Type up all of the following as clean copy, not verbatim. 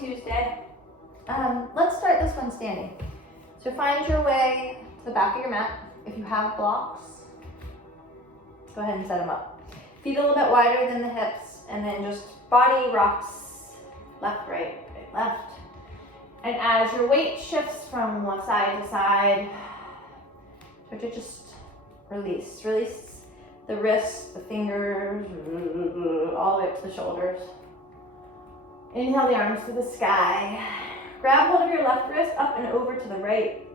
Tuesday. Let's start this one standing. So find your way to the back of your mat. If you have blocks, go ahead and set them up. Feet a little bit wider than the hips, and then just body rocks left, right, right, left. And as your weight shifts from one side to side, start to just release. Release the wrists, the fingers, all the way up to the shoulders. Inhale the arms to the sky. Grab hold of your left wrist up and over to the right.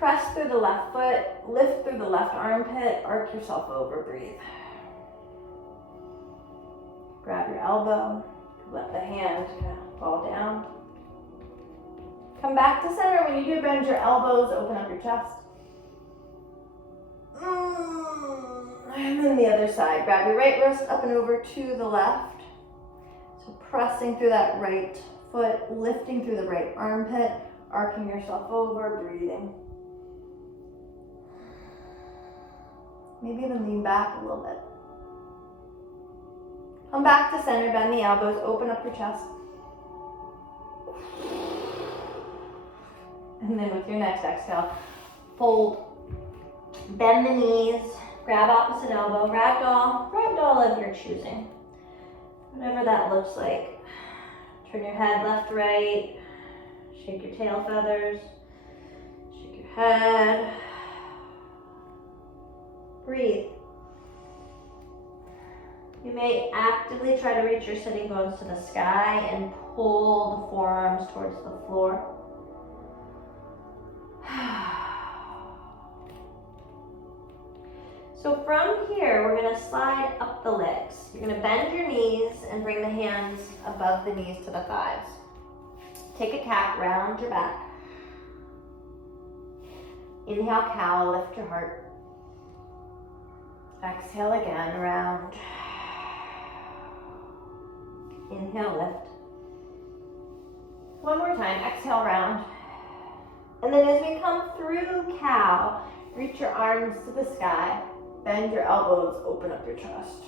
Press through the left foot, lift through the left armpit, arc yourself over, breathe. Grab your elbow, let the hand fall down. Come back to center. When you do, bend your elbows, open up your chest. And then the other side. Grab your right wrist up and over to the left. So pressing through that right foot, lifting through the right armpit, arcing yourself over, breathing. Maybe even lean back a little bit. Come back to center, bend the elbows, open up your chest. And then with your next exhale, fold, bend the knees, grab opposite elbow, ragdoll of your choosing. Whatever that looks like. Turn your head left, right, shake your tail feathers, shake your head, breathe. You may actively try to reach your sitting bones to the sky and pull the forearms towards the floor. So from here, we're gonna slide up the legs. You're gonna bend your knees and bring the hands above the knees to the thighs. Take a cat, round your back. Inhale, cow, lift your heart. Exhale again, round. Inhale, lift. One more time, exhale, round. And then as we come through cow, reach your arms to the sky, bend your elbows, open up your chest.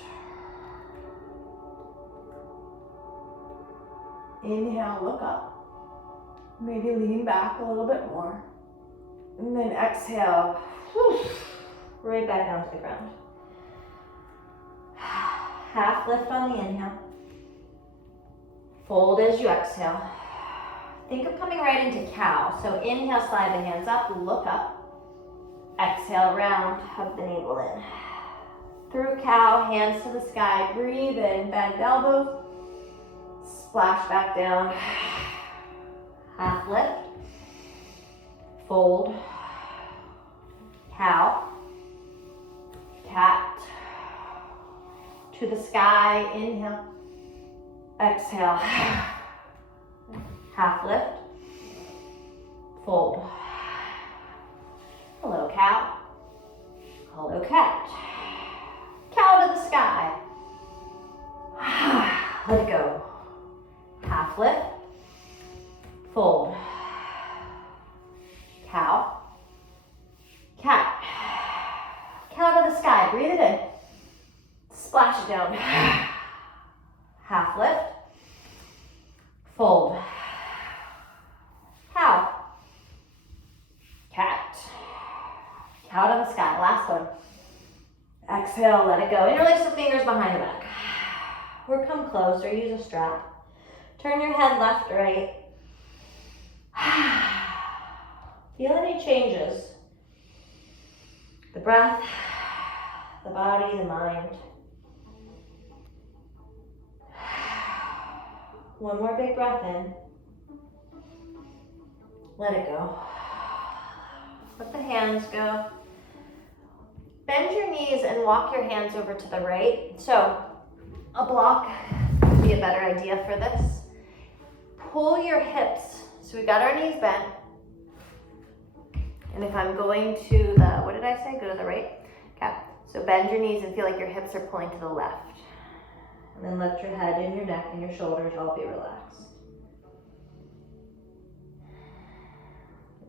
Inhale, look up. Maybe lean back a little bit more. And then exhale, right back down to the ground. Half lift on the inhale. Fold as you exhale. Think of coming right into cow. So inhale, slide the hands up, look up. Exhale, round, hug the navel in. Through cow, hands to the sky, breathe in, bend elbows, splash back down. Half lift, fold, cow, cat, to the sky, inhale, exhale, half lift, fold. Hello, cow. Hello, cat. Cow to the sky. Let it go. Half lift. Fold. Cow. Cat. Cow to the sky. Breathe it in. Splash it down. Half lift. Fold. Cow. Cat. Cow to the sky, last one. Exhale, let it go. Interlace the fingers behind the back. Or come close or use a strap. Turn your head left, right. Feel any changes? The breath, the body, the mind. One more big breath in. Let it go. Let the hands go. Bend your knees and walk your hands over to the right. So a block would be a better idea for this. Pull your hips. So we've got our knees bent. And if I'm going to the, what did I say? Go to the right. Okay. So bend your knees and feel like your hips are pulling to the left. And then let your head and your neck and your shoulders all be relaxed.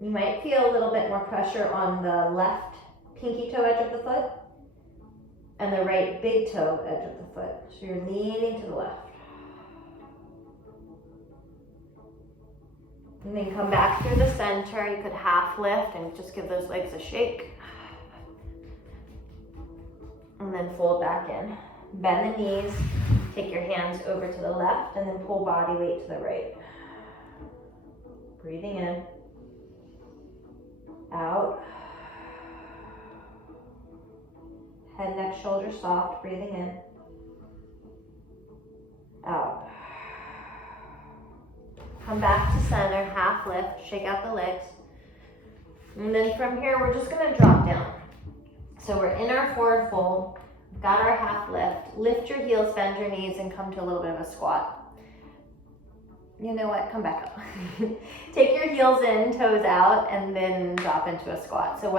You might feel a little bit more pressure on the left pinky toe edge of the foot and the right big toe edge of the foot. So you're leaning to the left. And then come back through the center. You could half lift and just give those legs a shake. And then fold back in. Bend the knees. Take your hands over to the left and then pull body weight to the right. Breathing in. Out. Head, neck, shoulders soft. Breathing in. Out. Come back to center, half lift, shake out the legs. And then from here, we're just gonna drop down. So we're in our forward fold, got our half lift. Lift your heels, bend your knees, and come to a little bit of a squat. You know what, come back up. Take your heels in, toes out, and then drop into a squat. So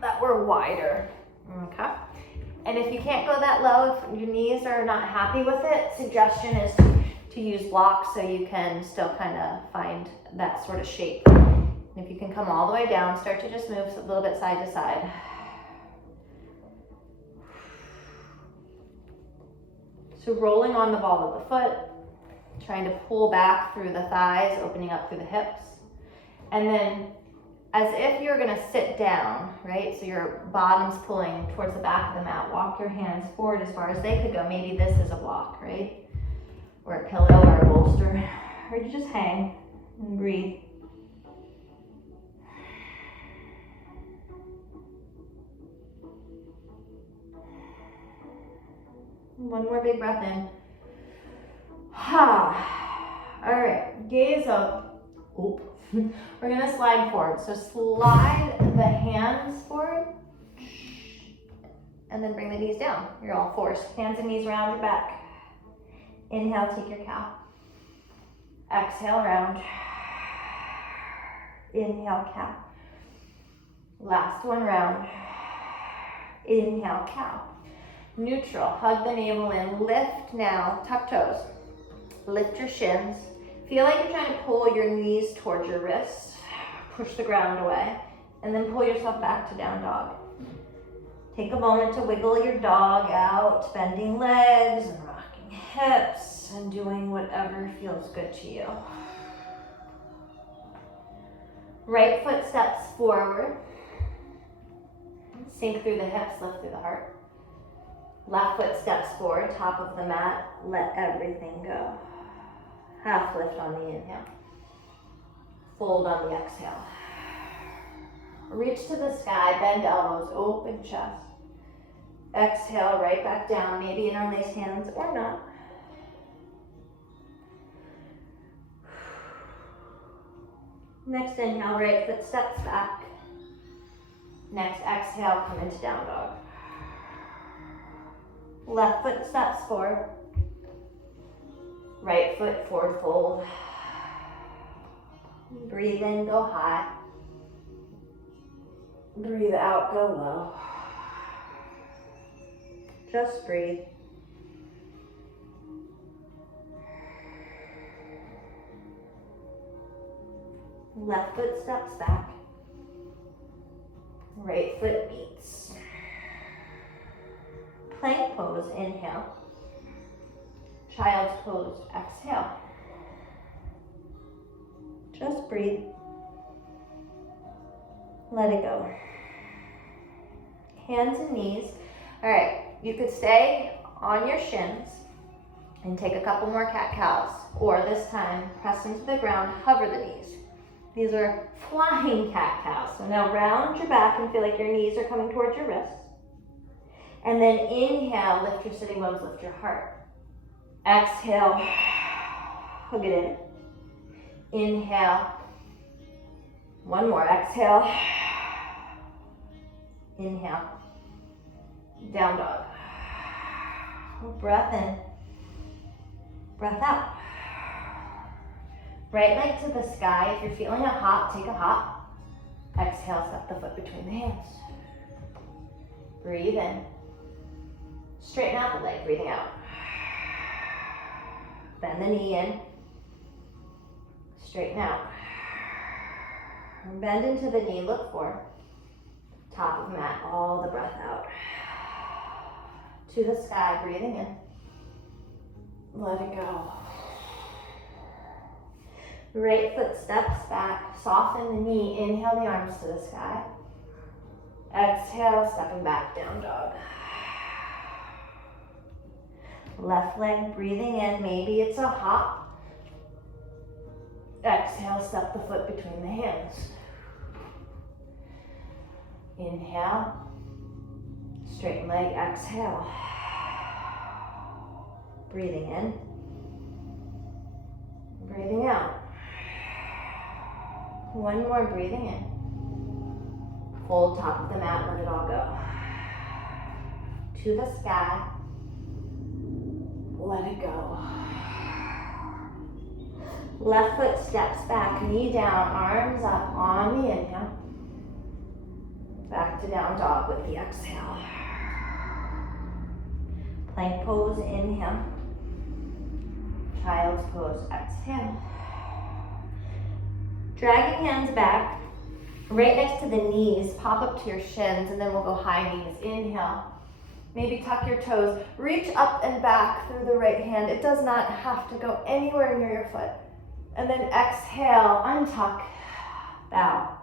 that we're wider, okay? And if you can't go that low, if your knees are not happy with it, suggestion is to use blocks so you can still kind of find that sort of shape. And if you can come all the way down, start to just move a little bit side to side. So rolling on the ball of the foot, trying to pull back through the thighs, opening up through the hips. And then as if you're gonna sit down, right? So your bottom's pulling towards the back of the mat. Walk your hands forward as far as they could go. Maybe this is a block, right? Or a pillow or a bolster. Or you just hang and breathe. One more big breath in. Ha. All right, gaze up. Oop. We're gonna slide forward. So slide the hands forward and then bring the knees down. You're all fours. Hands and knees around your back. Inhale, take your cow. Exhale, round. Inhale, cow. Last one, round. Inhale, cow. Neutral, hug the navel in. Lift now, tuck toes. Lift your shins. Feel like you're trying to pull your knees towards your wrists. Push the ground away. And then pull yourself back to down dog. Take a moment to wiggle your dog out, bending legs and rocking hips and doing whatever feels good to you. Right foot steps forward. Sink through the hips, lift through the heart. Left foot steps forward, top of the mat, let everything go. Half lift on the inhale. Fold on the exhale. Reach to the sky, bend elbows, open chest. Exhale, right back down, maybe interlace hands or not. Next inhale, right foot steps back. Next exhale, come into down dog. Left foot steps forward. Right foot forward fold. Breathe in, go high. Breathe out, go low. Just breathe. Left foot steps back. Right foot meets. Plank pose, inhale. Child's pose, exhale. Just breathe. Let it go. Hands and knees. All right, you could stay on your shins and take a couple more cat-cows, or this time, press into the ground, hover the knees. These are flying cat-cows. So now round your back and feel like your knees are coming towards your wrists. And then inhale, lift your sitting bones, lift your heart. Exhale, hug it in. Inhale. One more, exhale. Inhale. Down dog. Breath in. Breath out. Right leg to the sky. If you're feeling a hop, take a hop. Exhale, step the foot between the hands. Breathe in. Straighten out the leg, breathing out. Bend the knee in. Straighten out. Bend into the knee, look for top of mat, all the breath out. To the sky, breathing in. Let it go. Right foot steps back, soften the knee, inhale the arms to the sky. Exhale, stepping back, down dog. Left leg breathing in, maybe it's a hop. Exhale, step the foot between the hands. Inhale, straighten leg, exhale. Breathing in, breathing out. One more, breathing in. Fold top of the mat, let it all go. To the sky, let it go. Left foot steps back, knee down, arms up on the inhale. Back to down dog with the exhale. Plank pose, inhale. Child's pose, exhale. Dragging hands back, right next to the knees, pop up to your shins, and then we'll go high knees. Inhale. Maybe tuck your toes. Reach up and back through the right hand. It does not have to go anywhere near your foot. And then exhale, untuck, bow.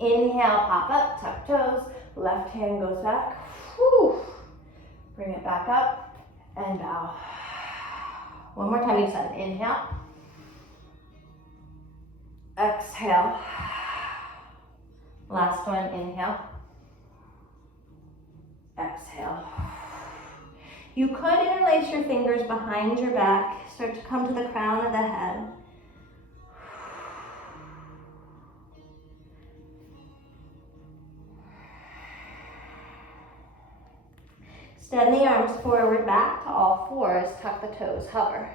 Inhale, pop up, tuck toes. Left hand goes back. Whew. Bring it back up and bow. One more time, each side. Inhale. Exhale. Last one, inhale. Exhale. You could interlace your fingers behind your back, start to come to the crown of the head. Extend the arms forward, back to all fours, tuck the toes, hover.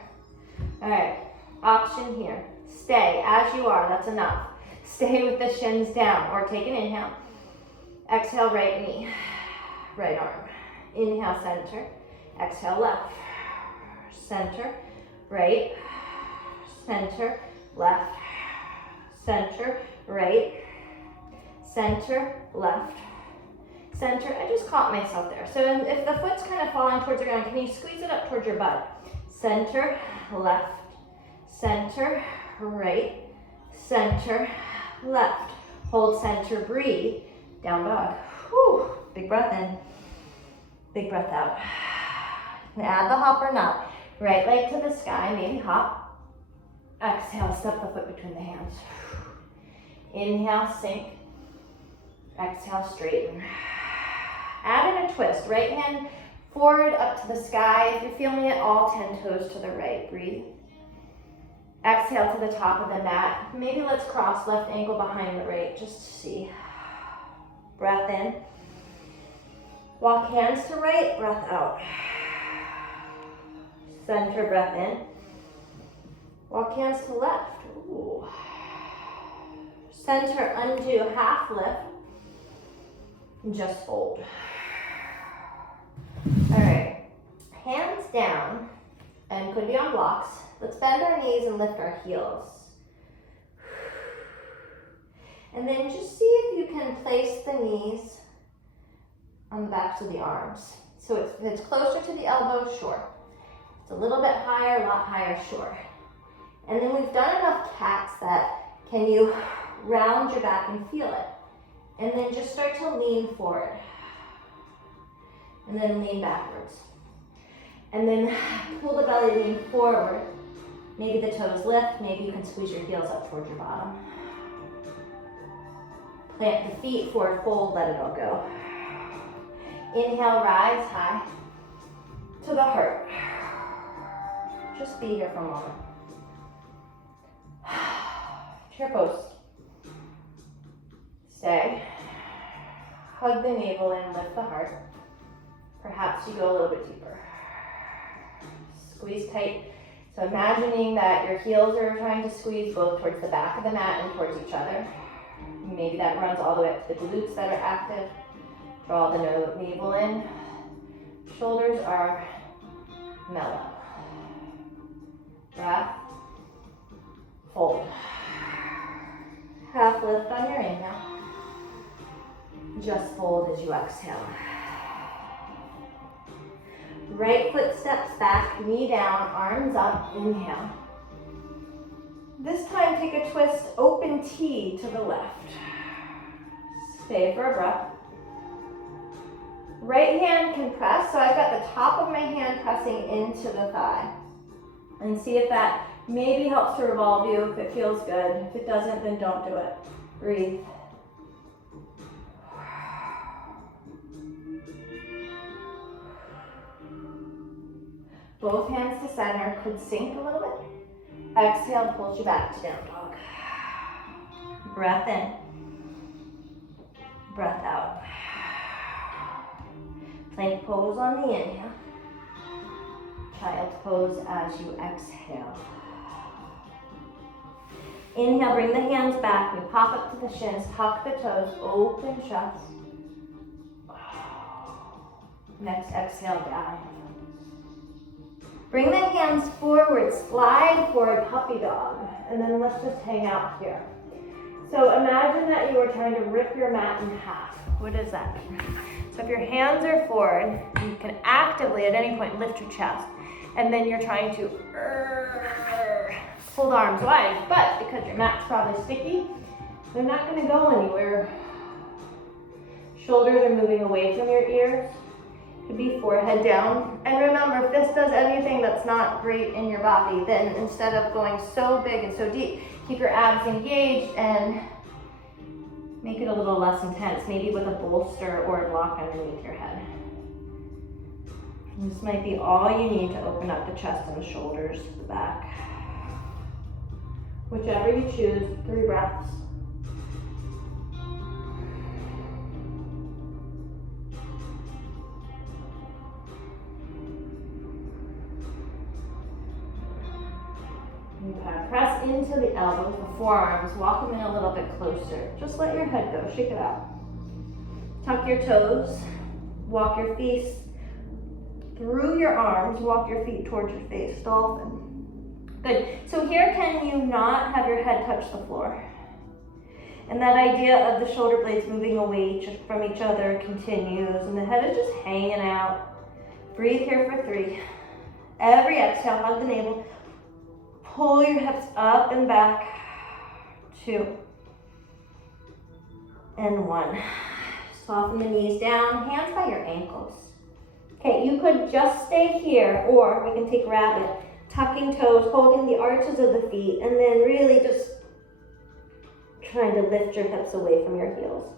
All right, option here. Stay as you are, that's enough. Stay with the shins down, or take an inhale. Exhale, right knee, right arm. Inhale, center. Exhale, left. Center, right. Center, left. Center, right. Center, left. Center, I just caught myself there. So if the foot's kind of falling towards the ground, can you squeeze it up towards your butt? Center, left. Center, right. Center, left. Hold center, breathe. Down dog. Whew. Big breath in. Big breath out. And add the hop or not. Right leg to the sky, maybe hop. Exhale, step the foot between the hands. Inhale, sink. Exhale, straighten. Add in a twist. Right hand forward up to the sky. If you're feeling it, all 10 toes to the right. Breathe. Exhale to the top of the mat. Maybe let's cross left ankle behind the right, just to see. Breath in. Walk hands to right, breath out. Center, breath in. Walk hands to left. Ooh. Center, undo, half lift. And just fold. All right, hands down, and could be on blocks. Let's bend our knees and lift our heels. And then just see if you can place the knees on the backs of the arms. So if it's closer to the elbow, sure. It's a little bit higher, a lot higher, sure. And then we've done enough cats that can you round your back and feel it. And then just start to lean forward. And then lean backwards. And then pull the belly, lean forward. Maybe the toes lift, maybe you can squeeze your heels up towards your bottom. Plant the feet, forward fold, let it all go. Inhale, rise high to the heart. Just be here for a moment. Chair pose. Stay. Hug the navel in, lift the heart. Perhaps you go a little bit deeper. Squeeze tight. So imagining that your heels are trying to squeeze both towards the back of the mat and towards each other. Maybe that runs all the way up to the glutes that are active. Draw the navel in. Shoulders are mellow. Breath. Fold. Half lift on your inhale. Just fold as you exhale. Right foot steps back, knee down, arms up, inhale. This time take a twist, open T to the left. Stay for a breath. Right hand can press, so I've got the top of my hand pressing into the thigh. And see if that maybe helps to revolve you, if it feels good. If it doesn't, then don't do it. Breathe. Both hands to center, could sink a little bit. Exhale, pulls you back to down dog. Breath in. Breath out. Plank pose on the inhale. Child's pose as you exhale. Inhale, bring the hands back. We pop up to the shins, tuck the toes, open chest. Next exhale, down. Bring the hands forward, slide forward, puppy dog. And then let's just hang out here. So imagine that you are trying to rip your mat in half. What does that mean? So if your hands are forward, you can actively at any point lift your chest. And then you're trying to pull the arms wide. But because your mat's probably sticky, they're not going to go anywhere. Shoulders are moving away from your ears. Could be forehead down. And remember, if this does anything that's not great in your body, then instead of going so big and so deep, keep your abs engaged and make it a little less intense, maybe with a bolster or a block underneath your head. This might be all you need to open up the chest and the shoulders, the back. Whichever you choose, 3 breaths. Okay, press into the elbows, the forearms, walk them in a little bit closer. Just let your head go, shake it out. Tuck your toes, walk your feet through your arms, walk your feet towards your face, dolphin. Good, so here can you not have your head touch the floor? And that idea of the shoulder blades moving away from each other continues, and the head is just hanging out. Breathe here for 3. Every exhale, hug the navel. Pull your hips up and back. 2. And 1. Soften the knees down, hands by your ankles. Okay, you could just stay here, or we can take rabbit. Tucking toes, holding the arches of the feet, and then really just trying to lift your hips away from your heels.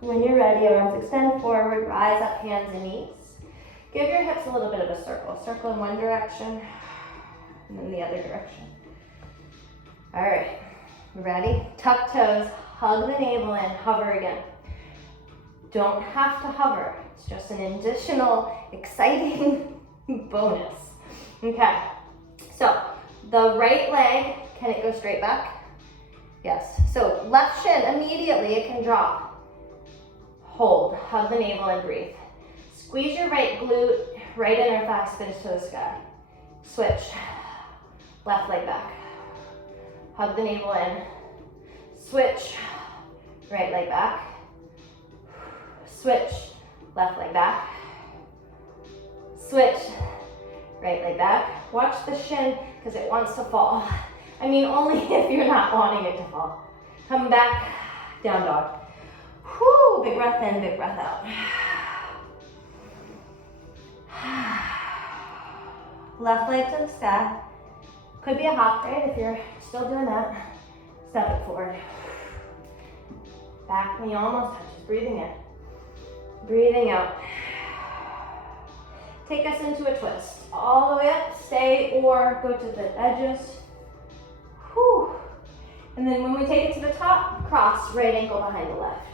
When you're ready, arms extend forward, rise up, hands and knees. Give your hips a little bit of a circle. Circle in one direction, and then the other direction. All right, ready? Tuck toes, hug the navel in, hover again. Don't have to hover. It's just an additional, exciting bonus. Okay, so the right leg, can it go straight back? Yes. So left shin, immediately it can drop. Hold, hug the navel and breathe. Squeeze your right glute, right inner thigh spins to the sky. Switch, left leg back. Hug the navel in. Switch, right leg back. Switch, left leg back. Switch, right leg back. Watch the shin because it wants to fall. I mean, only if you're not wanting it to fall. Come back, down dog. Whew, big breath in, big breath out. Left leg to the sky. Could be a hop, right? If you're still doing that, step it forward. Back knee almost touches, breathing in. Breathing out. Take us into a twist. All the way up, stay or go to the edges. Whew. And then when we take it to the top, cross right ankle behind the left.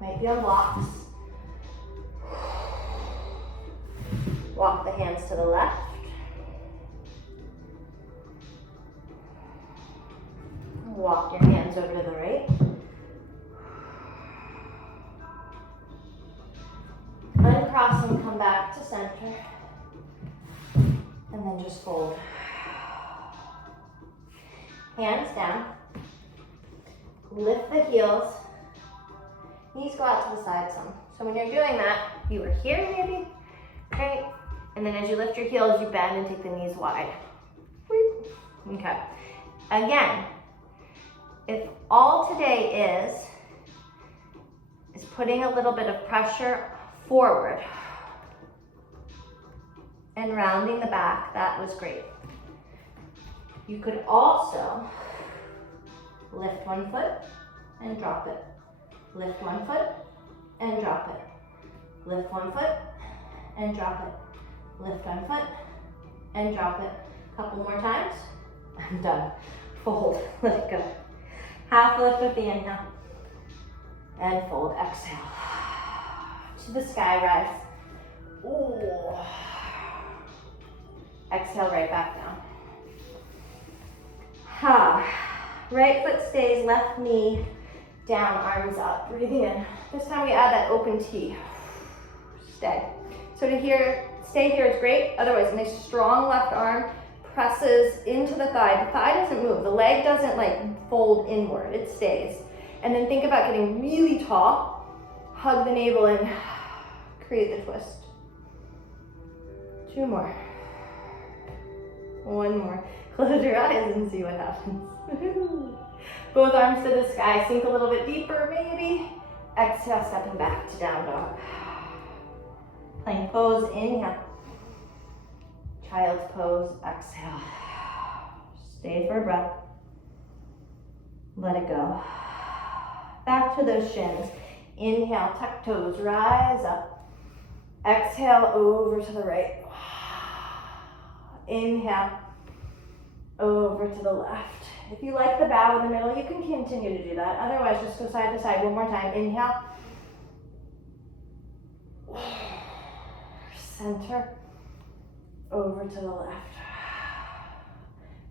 Might be on blocks. Walk the hands to the left. Walk your hands over to the right. Uncross and come back to center. And then just fold. Hands down. Lift the heels. Knees go out to the side some. So when you're doing that, you are here maybe, right? And then as you lift your heels, you bend and take the knees wide. Okay. Again, if all today is putting a little bit of pressure forward and rounding the back, that was great. You could also lift one foot and drop it. Lift one foot and drop it. Lift one foot and drop it. Lift one foot and drop it. Couple more times. I'm done. Fold. Let it go. Half lift with the inhale. And fold. Exhale. To the sky, rise. Ooh. Exhale right back down. Right foot stays, left knee down, arms up. Breathing in. This time we add that open T. Stay. So to here, stay here is great. Otherwise, a nice strong left arm presses into the thigh. The thigh doesn't move. The leg doesn't like fold inward. It stays. And then think about getting really tall. Hug the navel and create the twist. 2 more. 1 more. Close your eyes and see what happens. Both arms to the sky. Sink a little bit deeper, maybe. Exhale, stepping back to down dog. Plank pose, inhale. Child's pose, exhale. Stay for a breath. Let it go. Back to those shins. Inhale, tuck toes, rise up. Exhale, over to the right. Inhale, over to the left. If you like the bow in the middle, you can continue to do that. Otherwise, just go side to side. 1 more time. Inhale. Center. Over to the left.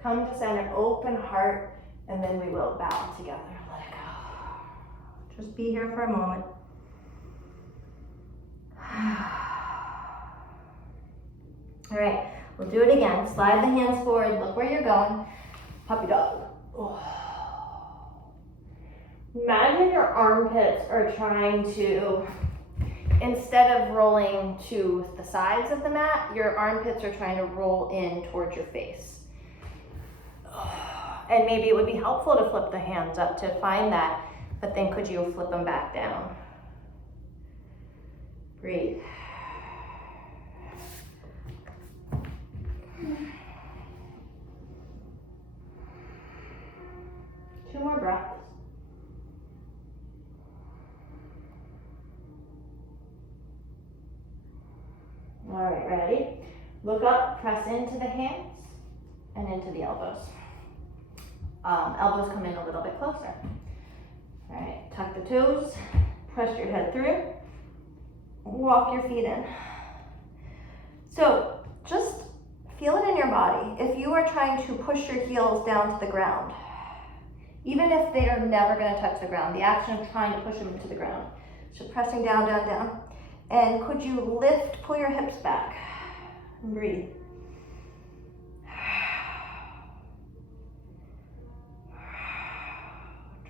Come to center. Open heart. And then we will bow together. Let it go. Just be here for a moment. All right. We'll do it again. Slide the hands forward. Look where you're going. Puppy dog. Oh. Imagine your armpits are trying to, instead of rolling to the sides of the mat, your armpits are trying to roll in towards your face. And maybe it would be helpful to flip the hands up to find that, but then could you flip them back down? Breathe. Two more breaths. All right, ready? Look up, press into the hands and into the elbows. Elbows come in a little bit closer. All right, tuck the toes, press your head through, walk your feet in. So just feel it in your body. If you are trying to push your heels down to the ground, even if they are never going to touch the ground, the action of trying to push them to the ground. So pressing down, down, down. And could you lift, pull your hips back, and breathe.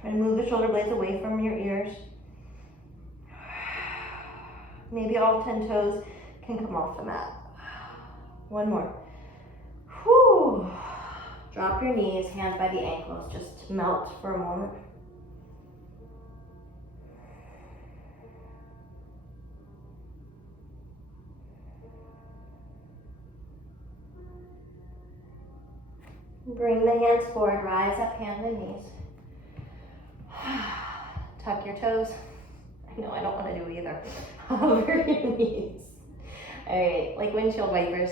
Try to move the shoulder blades away from your ears. Maybe all 10 toes can come off the mat. 1 more. Whew. Drop your knees, hands by the ankles, just melt for a moment. Bring the hands forward, rise up, hands and knees. Tuck your toes. I know I don't want to do either. Over your knees. All right, like windshield wipers.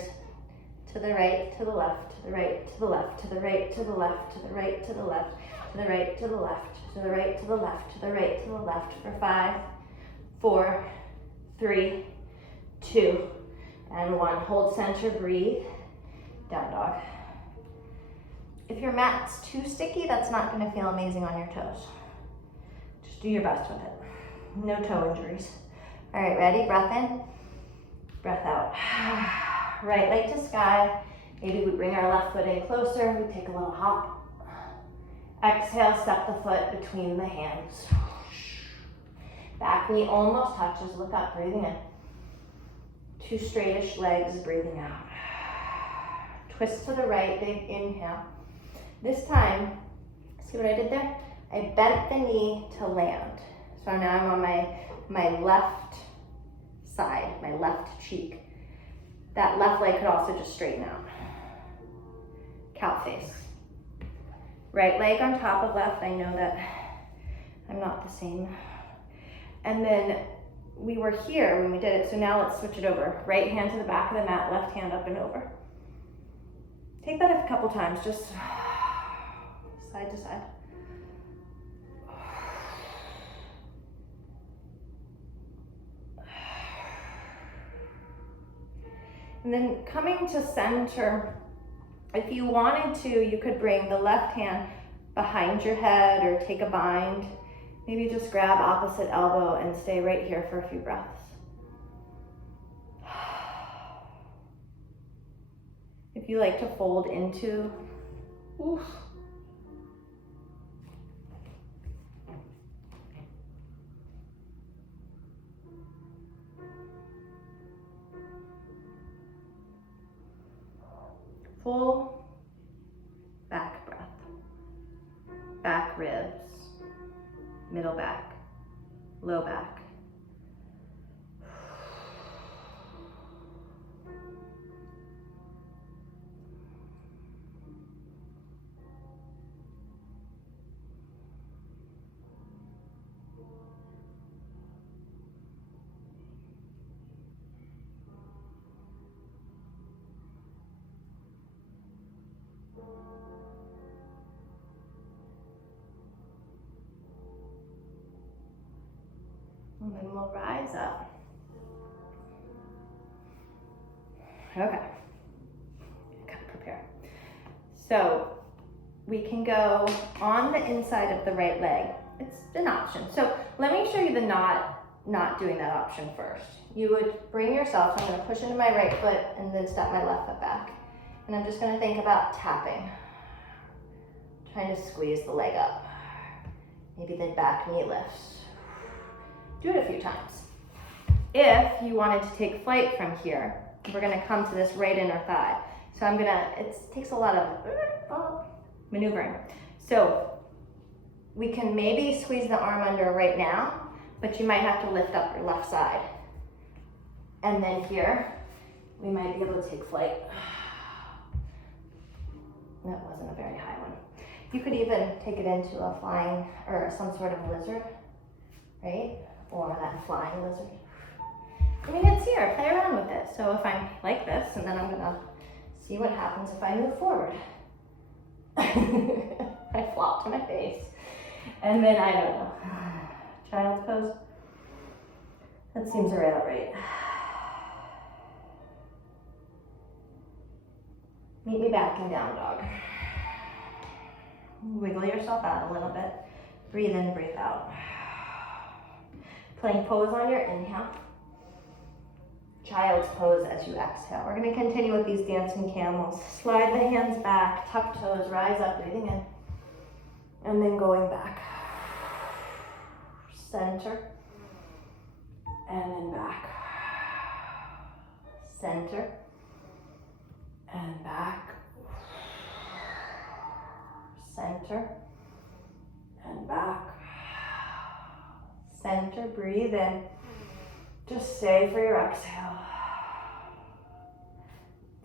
To the right, to the left, to the right, to the left, to the right, to the left, to the right, to the left, to the right, to the left, to the right, to the left, to the right, to the left for 5, 4, 3, 2, and 1. Hold center, breathe. Down dog. If your mat's too sticky, that's not going to feel amazing on your toes. Just do your best with it. No toe injuries. All right, ready? Breath in, breath out. Right leg to sky. Maybe we bring our left foot in closer. We take a little hop. Exhale, step the foot between the hands. Back knee almost touches, look up, breathing in. 2 straightish legs, breathing out. Twist to the right, big inhale. This time, see what I did there? I bent the knee to land. So now I'm on my left side, my left cheek. That left leg could also just straighten out. Cow face. Right leg on top of left. I know that I'm not the same. And then we were here when we did it, so now let's switch it over. Right hand to the back of the mat, left hand up and over. Take that a couple times, just side to side. And then coming to center, if you wanted to, you could bring the left hand behind your head or take a bind. Maybe just grab opposite elbow and stay right here for a few breaths. If you like to fold into, oof. Full back breath, back ribs, middle back, low back. And then we'll rise up. Okay, gotta prepare. So we can go on the inside of the right leg. It's an option. So let me show you the not doing that option first. You would bring yourself, so I'm gonna push into my right foot and then step my left foot back. And I'm just gonna think about tapping, trying to squeeze the leg up. Maybe the back knee lifts. Do it a few times. If you wanted to take flight from here, we're gonna come to this right inner thigh. So it takes a lot of maneuvering. So we can maybe squeeze the arm under right now, but you might have to lift up your left side. And then here, we might be able to take flight. That wasn't a very high one. You could even take it into a flying or some sort of lizard, right? Or that flying lizard. I mean, it's here, play around with it. So if I'm like this, and then I'm gonna see what happens if I move forward. I flop to my face. And then, I don't know, child's pose. That seems about right. Meet me back in down dog. Wiggle yourself out a little bit. Breathe in, breathe out. Plank pose on your inhale. Child's pose as you exhale. We're going to continue with these dancing camels. Slide the hands back, tuck toes, rise up, breathing in. And then going back. Center. And then back. Center. And back. Center. And back. Center, breathe in. Just stay for your exhale.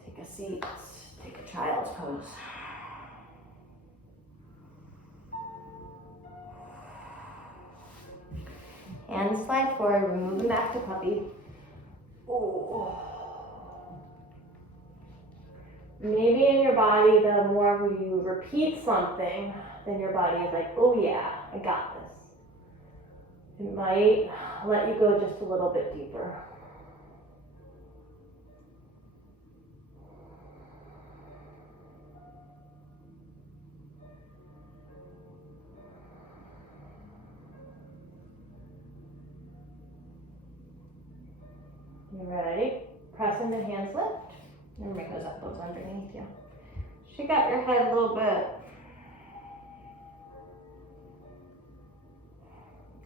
Take a seat, take a child's pose. Hands slide forward, we're moving back to puppy. Oh. Maybe in your body, the more you repeat something, then your body is like, oh yeah, I got this. It might let you go just a little bit deeper. You ready? Press into hands lift. And bring those elbows underneath you. Shake out your head a little bit.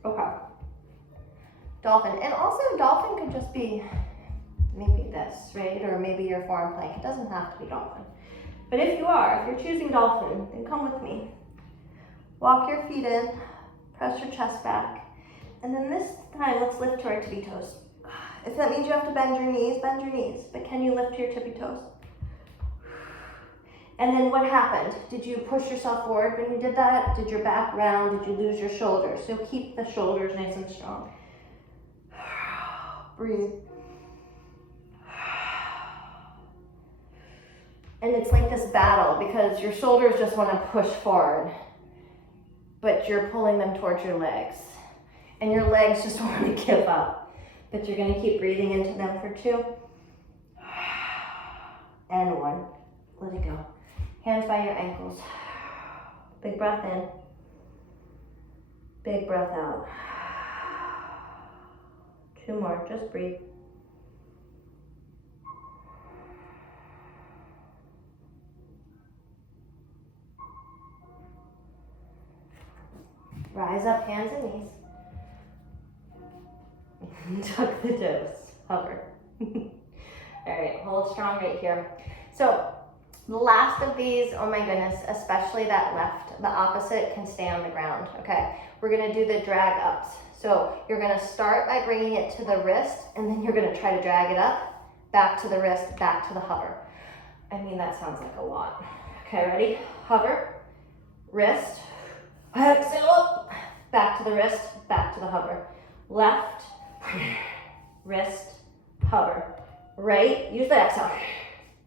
Okay. dolphin. And also dolphin could just be maybe this, right? Or maybe your forearm plank. It doesn't have to be dolphin. But if you're choosing dolphin, then come with me. Walk your feet in, press your chest back. And then this time, let's lift to our tippy toes. If that means you have to bend your knees, bend your knees. But can you lift to your tippy toes? And then what happened? Did you push yourself forward when you did that? Did your back round? Did you lose your shoulders? So keep the shoulders nice and strong. Breathe. And it's like this battle because your shoulders just want to push forward, but you're pulling them towards your legs. And your legs just want to give up. But you're going to keep breathing into them for 2. And 1. Let it go. Hands by your ankles. Big breath in. Big breath out. 2 more. Just breathe. Rise up, hands and knees. Tuck the toes. Hover. All right, hold strong right here. So the last of these, oh my goodness, especially that left, the opposite can stay on the ground, okay? We're gonna do the drag ups. So you're gonna start by bringing it to the wrist, and then you're gonna try to drag it up, back to the wrist, back to the hover. I mean, that sounds like a lot. Okay, ready? Hover, wrist, exhale up, back to the wrist, back to the hover. Left, wrist, hover. Right, use the exhale.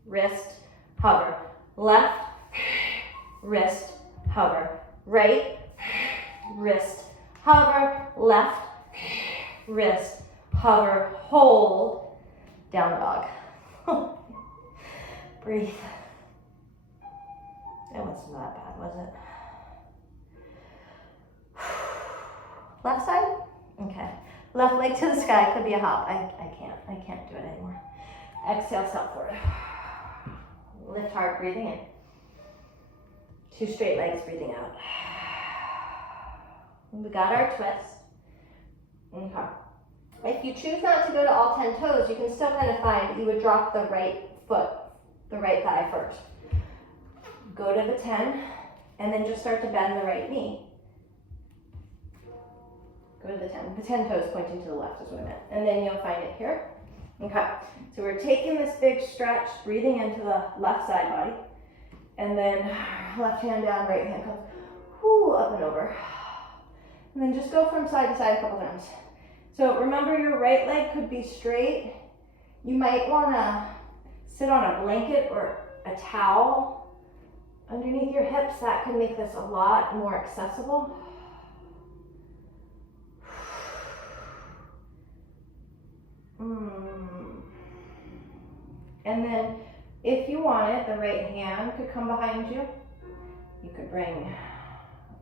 Wrist, hover. Left, wrist, hover. Right, wrist, hover. Left, wrist, hover. Hold. Down dog. Breathe. That wasn't that bad, was it? Left side? Okay. Left leg to the sky, could be a hop. I can't do it anymore. Exhale, step forward. Lift hard, breathing in. 2 straight legs, breathing out. We got our twist. Okay. If you choose not to go to all 10 toes, you can still kind of find you would drop the right foot, the right thigh first. Go to the 10, and then just start to bend the right knee. Go to the 10. The 10 toes pointing to the left is what I meant. And then you'll find it here. Okay. So we're taking this big stretch, breathing into the left side body. And then left hand down, right hand comes up and over. And then just go from side to side a couple times. So remember, your right leg could be straight. You might want to sit on a blanket or a towel underneath your hips. That can make this a lot more accessible. And then if you want it, the right hand could come behind you. You could bring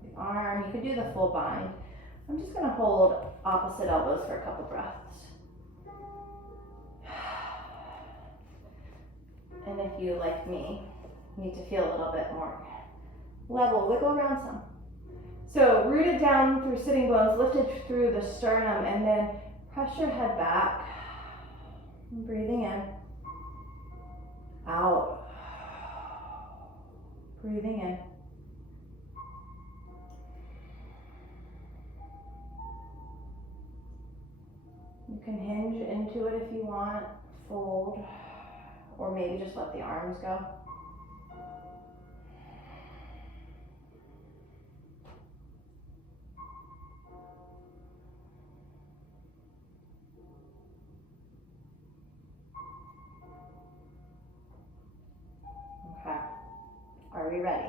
the arm, you could do the full bind. I'm just gonna hold opposite elbows for a couple breaths. And if you, like me, need to feel a little bit more level, wiggle around some. So rooted down through sitting bones, lifted through the sternum, and then press your head back. Breathing in, out, breathing in. You can hinge into it if you want, fold, or maybe just let the arms go. Are we ready?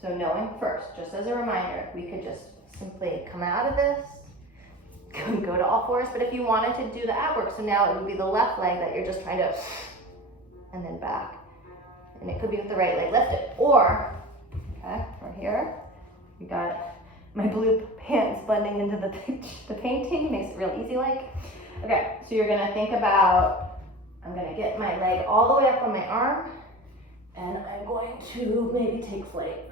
So knowing first, just as a reminder, we could just simply come out of this, go to all fours, but if you wanted to do the ab work, so now it would be the left leg that you're just trying to, and then back. And it could be with the right leg lifted. Or, okay, from here, we got my blue pants blending into the painting, makes it real easy like. Okay, so you're gonna think about, I'm gonna get my leg all the way up on my arm, and I'm going to maybe take flight.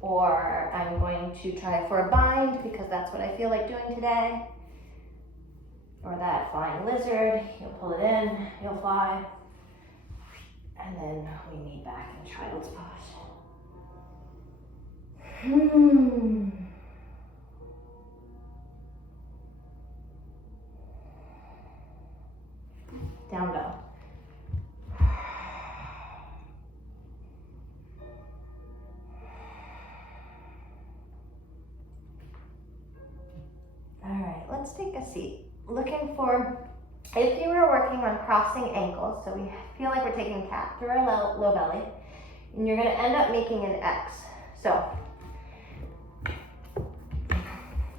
Or I'm going to try for a bind because that's what I feel like doing today. Or that flying lizard, you'll pull it in, you'll fly. And then we meet back in child's pose. Down dog. All right, let's take a seat. Looking for, if you were working on crossing ankles, so we feel like we're taking a cat through our low belly, and you're gonna end up making an X. So,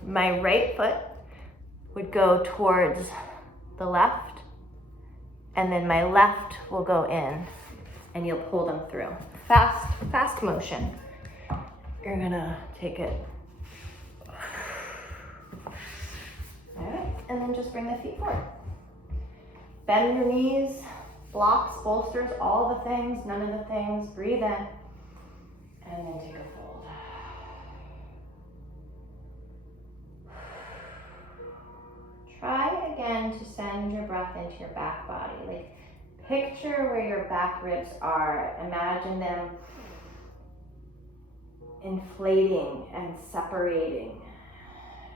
my right foot would go towards the left, and then my left will go in, and you'll pull them through. Fast motion. You're gonna take it. All right, and then just bring the feet forward. Bend your knees, blocks, bolsters, all the things, none of the things. Breathe in, and then take a fold. Try again to send your breath into your back body. Like, picture where your back ribs are. Imagine them inflating and separating.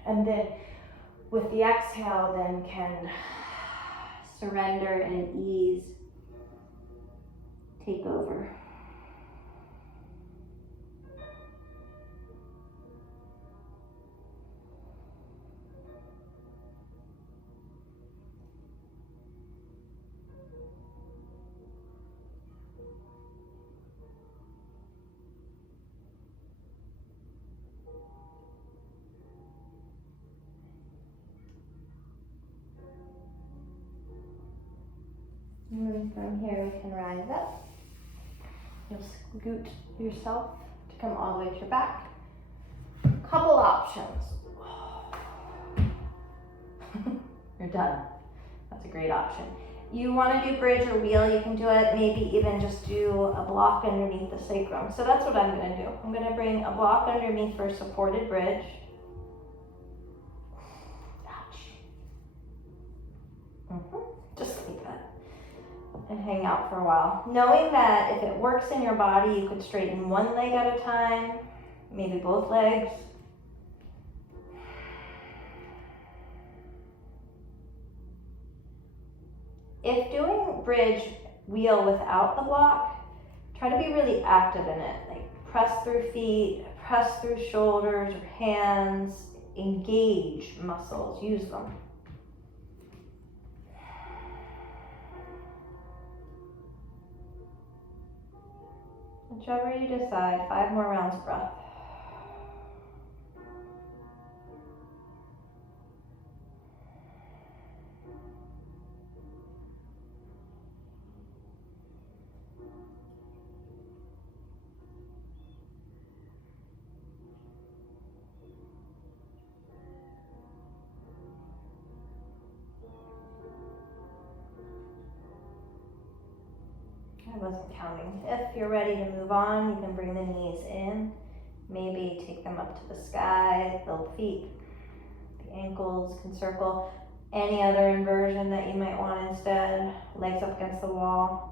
And then with the exhale, then can surrender and ease take over. And then from here we can rise up. You'll scoot yourself to come all the way to your back. Couple options. You're done. That's a great option. You want to do bridge or wheel, you can do it, maybe even just do a block underneath the sacrum. So that's what I'm going to do. I'm going to bring a block underneath for a supported bridge. Just like that. And hang out for a while. Knowing that if it works in your body, you could straighten one leg at a time, maybe both legs. If doing bridge wheel without the block, try to be really active in it. Like press through feet, press through shoulders or hands, engage muscles, use them. Whichever you decide, 5 more rounds of breath. I wasn't counting. If you're ready to move on, you can bring the knees in. Maybe take them up to the sky, the feet, the ankles can circle. Any other inversion that you might want instead. Legs up against the wall.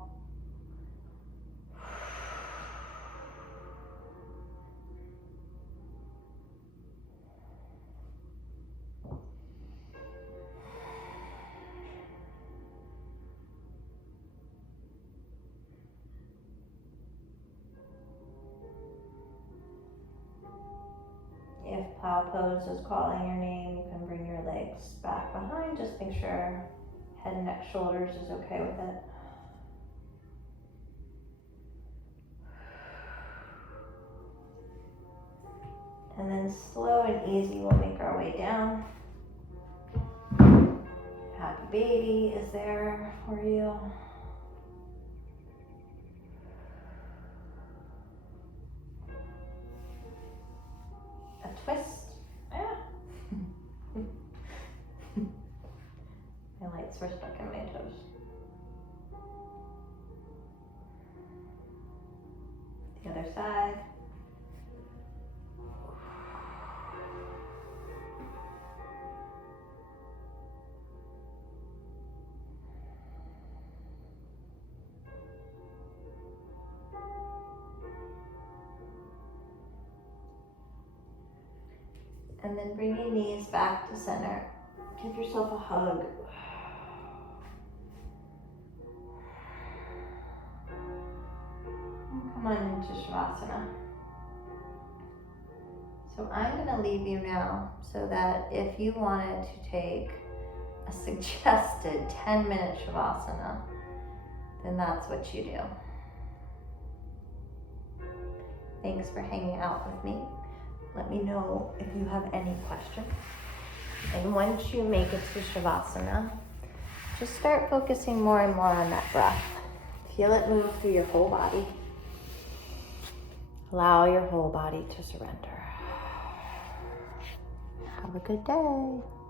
If plow pose is calling your name, you can bring your legs back behind. Just make sure head, neck, shoulders is okay with it. And then slow and easy, we'll make our way down. Happy baby is there for you. Twist. Yeah. My lights were stuck in my toes. The other side. And then bring your knees back to center. Give yourself a hug. And come on into Shavasana. So I'm going to leave you now so that if you wanted to take a suggested 10-minute Shavasana, then that's what you do. Thanks for hanging out with me. Let me know if you have any questions. And once you make it to Shavasana, just start focusing more and more on that breath. Feel it move through your whole body. Allow your whole body to surrender. Have a good day.